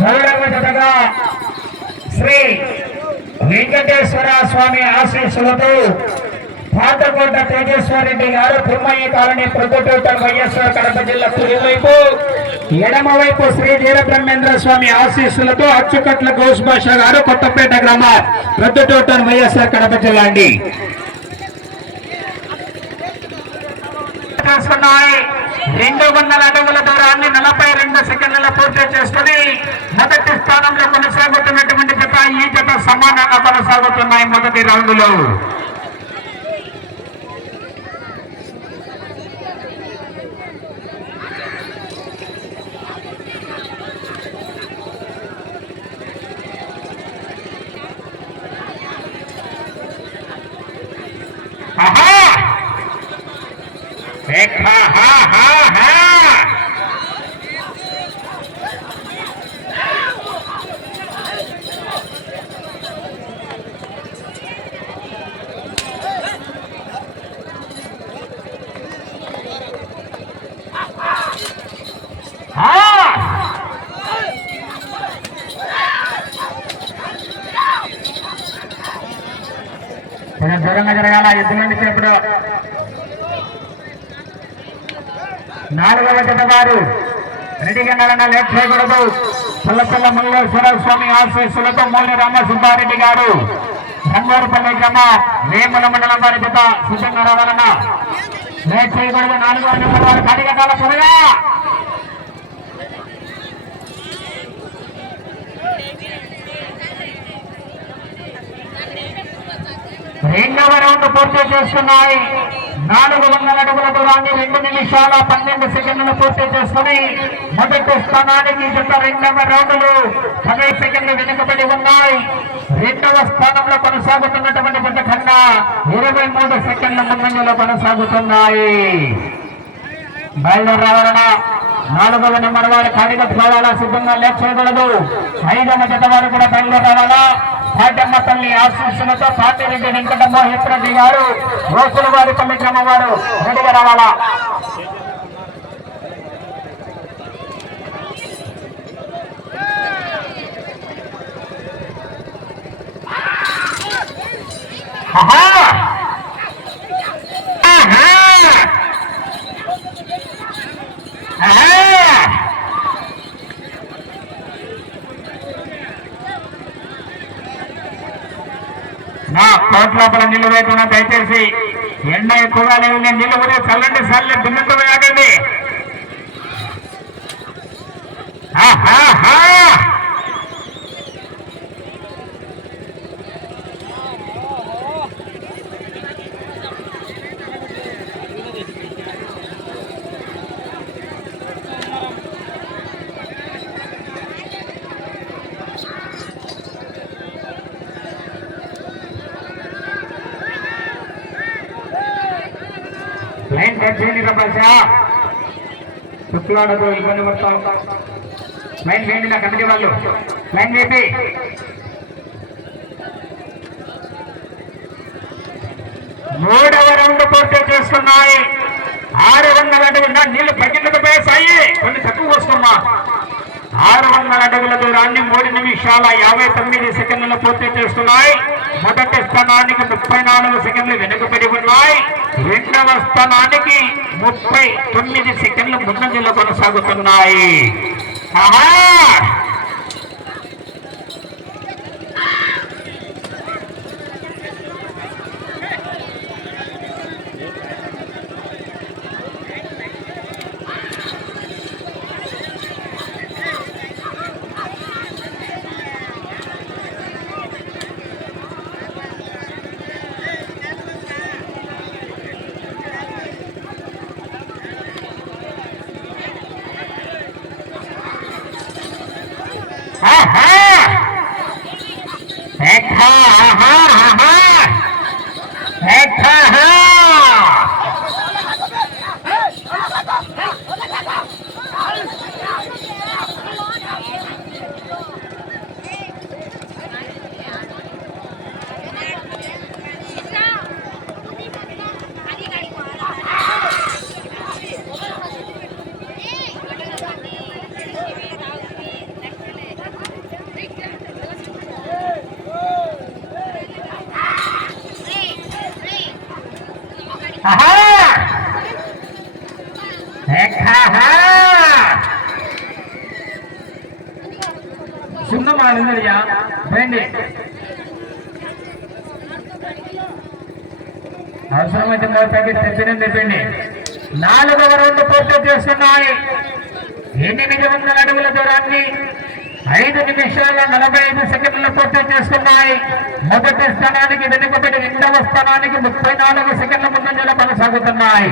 మూడవ జతగా శ్రీ వెంకటేశ్వర స్వామి ఆశీస్సులతో పాతకోట తేజేశ్వరరెడ్డి గారు తిరుమయ్య కాలనీ ప్రొద్దుటూట వైఎస్ఆర్ కడప జిల్లా కుడివైపు, ఎడమవైపు శ్రీ వీరబ్రహ్మేంద్ర స్వామి ఆశీస్సులతో అచ్చుకట్ల గౌస్ బాషా గారు కొత్తపేట గ్రామ ప్రొద్దుటూట వైఎస్ఆర్ కడప జిల్లా అండి. 200 అడుగుల దూరాన్ని 42 సెకండ్లలో పూర్తి చేసుకుని మొదటి స్థానంలో కొనసాగుతున్నటువంటి జత ఈ జత సమానంగా కొనసాగుతున్నాయి మొదటి రౌండ్లో. దూరంగా జరగాల ఎద్దు నుండి ఇప్పుడు 4వ జత వారు రెడీగా లేట్ చేయకూడదు. పుల్లపల్ల మల్లేశ్వర స్వామి ఆశీస్సులతో మూలి రామసుబ్బారెడ్డి గారు రంగూరుపల్లి గ్రామ వేముల మండలం వారి జత సిద్ధంగా రావాలన్నా లేట్ చేయకూడదు. 4వ నెంబర్ వారు కడిగటాల త్వరగా. రెండవ రౌండ్ పూర్తి చేస్తున్నాయి. 400 అడుగుల దూరాన్ని 2 నిమిషాల 12 సెకండ్లు పూర్తి చేసుకుని మొదటి స్థానానికి జత రెండవ రౌండ్లు 10 సెకండ్లు వెనుకబడి ఉన్నాయి. రెండవ స్థానంలో కొనసాగుతున్నటువంటి జత కన్నా 23 సెకండ్ల ముందంజలో కొనసాగుతున్నాయి. బయలుదేరి రావాలన్న 4వ నెంబర్ వారు ఖాళీగా రావాలా, సిద్ధంగా లేట్ చేయకూడదు. 5వ జత వారు కూడా బయలుదేరి రావాలా. పాటమ్మ తల్లి ఆశీస్సులతో పాటిరెడ్డి వెంకట మోహిత్రెడ్డి గారు రోజులవారిపల్లి గ్రామం వారు రెడీగా రావాలా. నా కోట్ లోపల నీళ్లు వేస్తున్నా, దయచేసి ఎండ ఎక్కువగా లేదు, నీళ్లు పోతే చల్లండి చల్లి దుమ్ముతో వేయండి. లైన్ కట్ చేయండి రబ్బా, చుక్కలాడదు ఇబ్బంది పడతాం. లైన్ వేయండి నా కమిటీ వాళ్ళు, లైన్ వేపి. మూడవ రౌండ్ పూర్తి చేస్తున్నాయి. 600 అడుగుల నీళ్లు పగిళ్ళకు పోయేసాయి, కొన్ని తక్కువ వస్తున్నా. 600 అడుగుల దూరాన్ని 3 నిమిషాల 59 సెకండ్లు పూర్తి చేస్తున్నాయి. మొదటి స్థానానికి 34 సెకండ్లు వెనుకబడి ఉన్నాయి. రెండవ స్థానానికి 39 సెకండ్లు ముందంజలో కొనసాగుతున్నాయి. చిన్న మాడిందయ్యా రండి. అవసరమైతే మరో ప్యాకెట్ తెప్పండి. 4వ రౌండ్ పూర్తి చేస్తున్నాయి. 800 అడుగుల దూరాన్ని 5 నిమిషాల 45 సెకండ్లు పూర్తి చేస్తున్నాయి. మొదటి స్థానానికి వెనుకబడి 2వ స్థానానికి 34 సెకండ్ల ముందంజలో కొనసాగుతున్నాయి.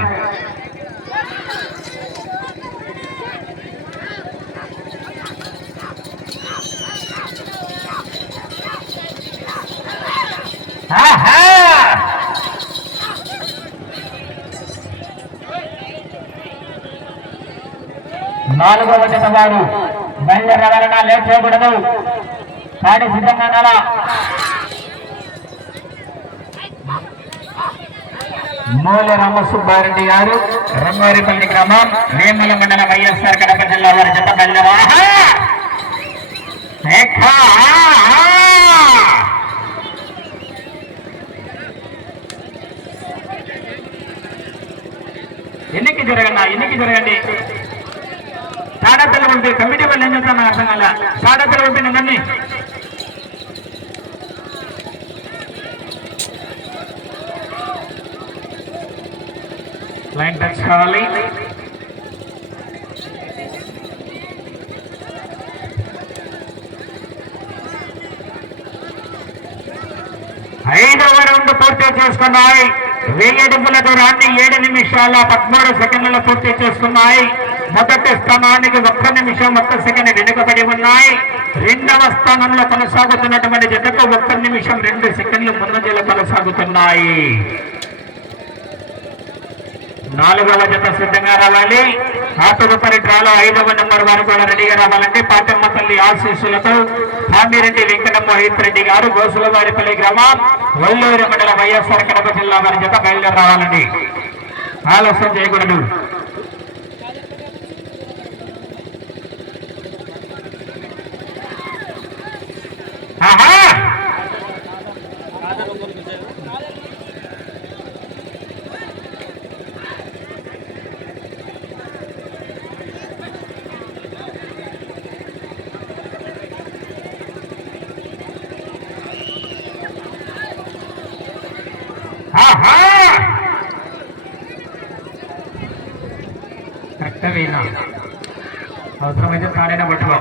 ఆహా 4వ జత వారు బయలుదేరాలన్నా లేట్ చేయకూడదు. కాడి సిద్ధంగా ఉండాలా. మూల రామసుబ్బారెడ్డి గారు రంగారెడ్డి గ్రామం వేముల మండలం వైఎస్ఆర్ కడప జిల్లా వారి జత బయలుదేరా. ఎన్నిక జరగండి. సాడతలు ఉంటే కమిటీ వాళ్ళు ఏం చేస్తాను నాకు అర్థం కాల. సాడతలు ఉంటే నన్ను లైన్ టచ్ కావాలి. ఐదవ రౌండ్ పూర్తి చేసుకున్నాయి. 1000 అడుగుల దూరాన్ని 7 నిమిషాల 13 సెకండ్లలో పూర్తి చేసుకున్నాయి. మొదటి స్థానానికి 1 నిమిషం 1 సెకండ్ వెనుకబడి ఉన్నాయి. 2వ స్థానంలో కొనసాగుతున్నటువంటి జతకు 1 నిమిషం 2 సెకండ్లు ముందంజలో కొనసాగుతున్నాయి. 4వ జత సిద్ధంగా రావాలి. ఆ తదుపరి డ్రాలో 5వ నెంబర్ వారు కూడా రెడీగా రావాలంటే పాటమ్మ తల్లి ఆశీస్సులతో కామిరెడ్డి వెంకటమోహిత్ రెడ్డి గారు గోసులవారిపల్లి గ్రామం వల్లూరు మండల వైఎస్ఆర్ కడప జిల్లా వారి జత బయలుదేరి రావాలండి. ఆలస్యం చేయకూడదు. కరెక్టేనా? అవసరమైతే తాడైనా పట్టుకో.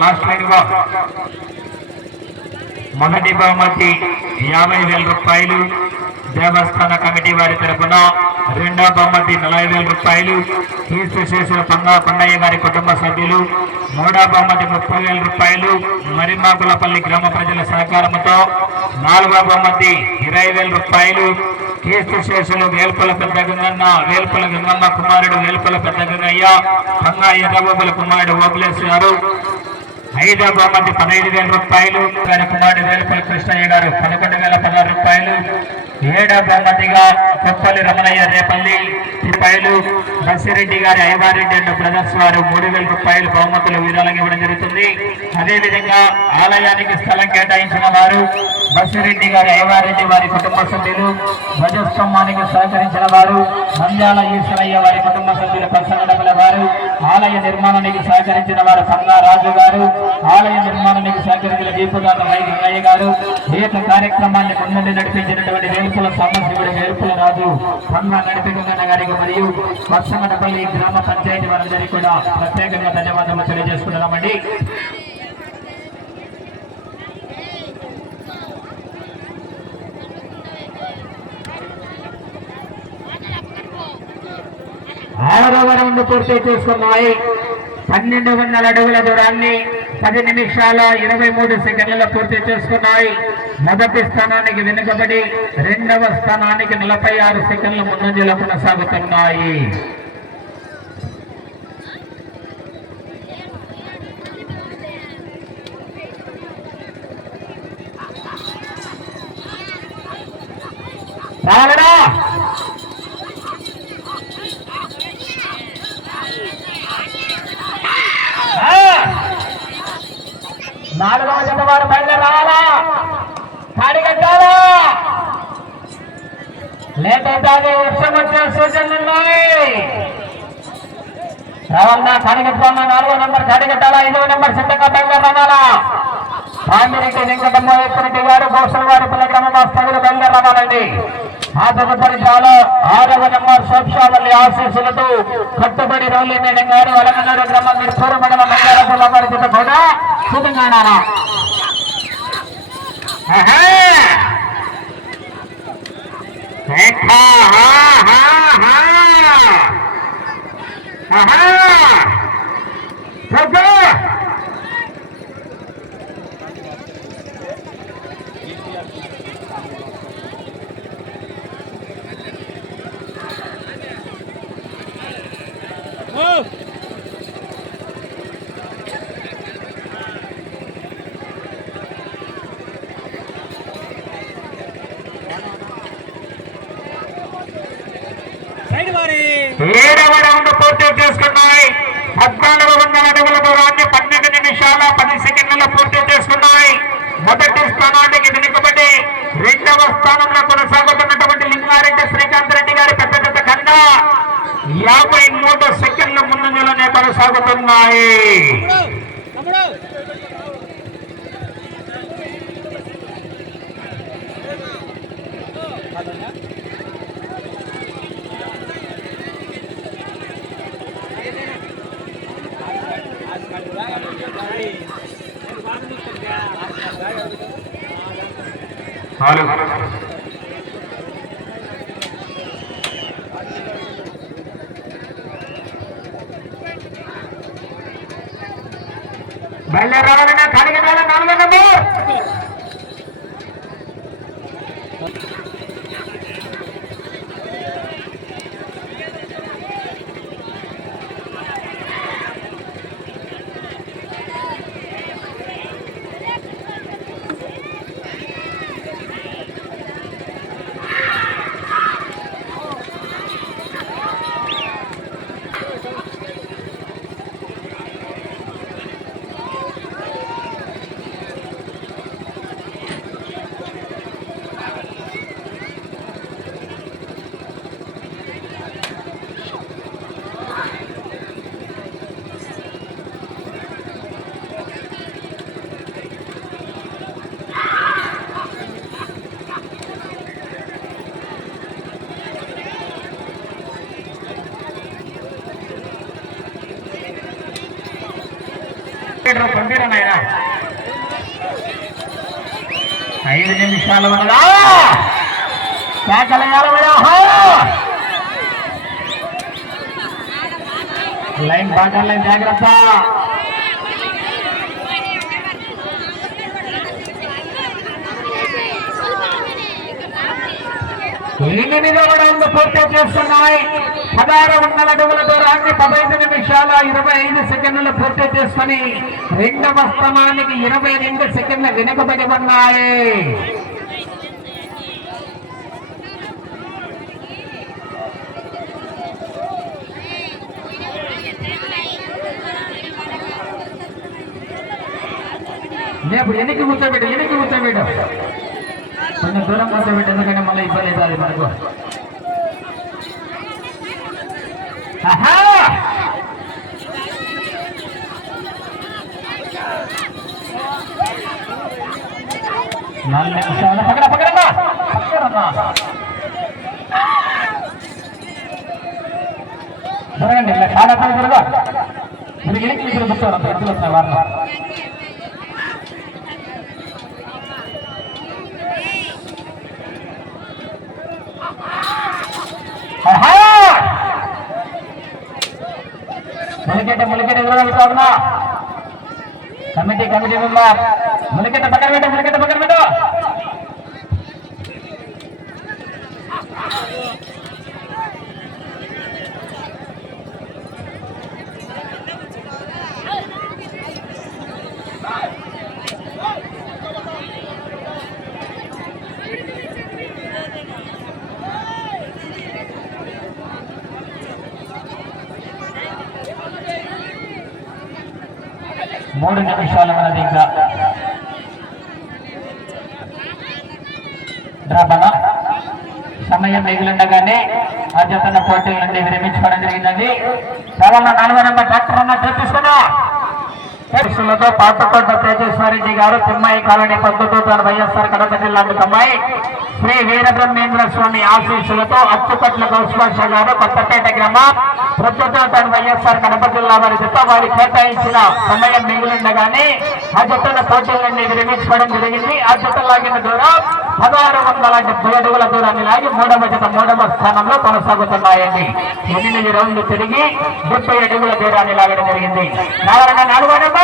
లాస్ట్ లైన్ మొదటి బహుమతి 50,000 రూపాయలు దేవస్థాన కమిటీ వారి తరఫున, 2వ బహుమతి 40,000 రూపాయలు కీర్తి శేషుల పండయ్య గారి కుటుంబ సభ్యులు, 3వ బహుమతి 30,000 రూపాయలు మరిమాకులపల్లి గ్రామ ప్రజల సహకారంతో, 4వ బహుమతి 20,000 రూపాయలు కీర్తి శేషులు వేల్పుల పెద్ద గంగమ్మ కుమారుడు వేల్పుల పెద్ద గంగయ్య పంగా ఎర్రబాబుల కుమారుడు ఓబులేశ్ గారు, 5వ బహుమతి 15,000 రూపాయలు గారి కుమారుడు వేల్పుల కృష్ణయ్య గారు 11,016 రూపాయలు, 7వ బహుమతిగా కొప్పల్లి రమణయ్య రేపల్లి రూపాయలు, బసిరెడ్డి గారి ఐవారెడ్డి అండ్ బ్రదర్స్ వారు 3,000 రూపాయలు బహుమతులు వీరాలకు ఇవ్వడం జరుగుతుంది. అదేవిధంగా ఆలయానికి స్థలం కేటాయించిన వారు బసిరెడ్డి గారి ఐవారెడ్డి వారి కుటుంబ సభ్యులు, ధ్వజస్తంభానికి సహకరించిన వారు నంద్యాల ఈశ్వరయ్య వారి కుటుంబ సభ్యులు ప్రసన్నడముల వారు, ఆలయ నిర్మాణానికి సహకరించిన వారు పంగా రాజు గారు, ఆలయ నిర్మాణానికి సహకరించిన దీపుదాత వై గంగయ్య గారు, ఏక కార్యక్రమాన్ని ముందుండి నడిపించినటువంటి వేల్పుల సాంబశివుడు వేల్పుల రాజు పంగా నడిపించిన గారికి మరియు వర్షమడపల్లి గ్రామ పంచాయతీ వారందరికీ కూడా ప్రత్యేకంగా ధన్యవాదాలు తెలియజేసుకుంటున్నామండి. ఆరవ రౌండ్ పూర్తి చేసుకున్నాయి. 1200 అడుగుల దూరాన్ని 10 నిమిషాల 23 సెకండ్లలో పూర్తి చేసుకున్నాయి. మొదటి స్థానానికి వెనుకబడి 2వ స్థానానికి 46 సెకండ్ల ముందంజలో కొనసాగుతున్నాయి. రావాలరా 4వ జత వారు బయలుదేరి రావాలా, కాడి కట్టాలా. నేతాజీ వర్షం వచ్చే సూచనలున్నాయి. రవాణా కడిగట్టాల 4వ నెంబర్ కడిగట్టాల 5వ నెంబర్ సిద్ధంగా బయలుదేరాలా. పామిరెడ్డి వెంకటమ్మరెడ్డి గారు గోసల్ వారి పిల్ల గ్రామవాస్తవులు బయలుదేరాలండి. ఆ తదుపరి చాలా 6వ నెంబర్ సోప్షావల్లి ఆశీస్సులతో కట్టుబడి రౌలి మేడం గారు అలమనూరు గ్రామం మిర్పూరు మండలం మంగారపుల వారి చేత కూడా సిద్ధంగా ఏడవ రౌండ్ పూర్తి చేసుకున్నాయి. 1400 అడుగుల దూరాన్ని 12 నిమిషాల 10 సెకండ్లలో పూర్తి చేసుకున్నాయి. మొదటి స్థానానికి వెనుకబడి 2వ స్థానంలో కొనసాగుతున్నటువంటి లింగారెడ్డి శ్రీకాంత్ రెడ్డి గారి పెద్ద కన్నా 53 సెకండ్ల ముందంజలోనే కొనసాగుతున్నాయి. బయలుదేరాలన్నా ఖాళీగా 4వ నెంబర్ పంపిరనాయన 5 నిమిషాలు ఉన్నదా లైన్ బాగా లైన్ జాగ్రత్త. 8వ రౌండ్ పూర్తి చేస్తున్నాయి. 1600 అడుగుల దూరాన్ని 15 నిమిషాల 25 సెకండ్లు పూర్తి చేసుకుని 2వ స్థానానికి 22 సెకండ్ల వెనుకబడి ఉన్నాయి. ఇప్పుడు ఎన్నికి కూర్చోబెట్టు కొంచెం దూరం కూర్చోబెట్టు, ఎందుకంటే మళ్ళీ ఇబ్బంది అవుతుంది మనకు. జరగండి కాడపై జరగా మీరు ఎనికి మీరు కూర్చోరు ఎత్తులు వస్తున్నాయి వారిలో. ములికెట్ ఎదురుగా కమిటీ మెంబర్ ములికెట్ పక్కన పెట్టు. మూడు నిమిషాలు మనది ఇంకా డ్రాప్ అన్న సమయం మిగిలిండగానే ఆ జతన పోటీల నుండి విరమించుకోవడం జరిగిందండి. కేవలం 4వ నెంబర్ డాక్టర్ అన్న తెప్పిస్తున్నా పాతకోట తేజేశ్వరరెడ్డి గారు తిమ్మాయి కాలనీ పద్దుతూతల వైఎస్ఆర్ కడప జిల్లా అమ్మాయి శ్రీ వీరబ్రహ్మేంద్ర స్వామి ఆశీస్సులతో అత్తుపట్ల గౌస్పాష గారు కొత్తపేట గ్రామం ప్రొద్దుతూతల వైఎస్ఆర్ కడప జిల్లా వారి జత వారి కేటాయించిన సమయం మిగిలిండగానే ఆ జతల పోటీల నుండి విరమించుకోవడం జరిగింది. ఆ జత లాగిన దూరం 1670 అడుగుల దూరాన్ని లాగి మూడవ స్థానంలో కొనసాగుతున్నాయండి. 8 రౌండ్లు తిరిగి 70 అడుగుల దూరాన్ని లాగడం జరిగింది. 4వ నెంబర్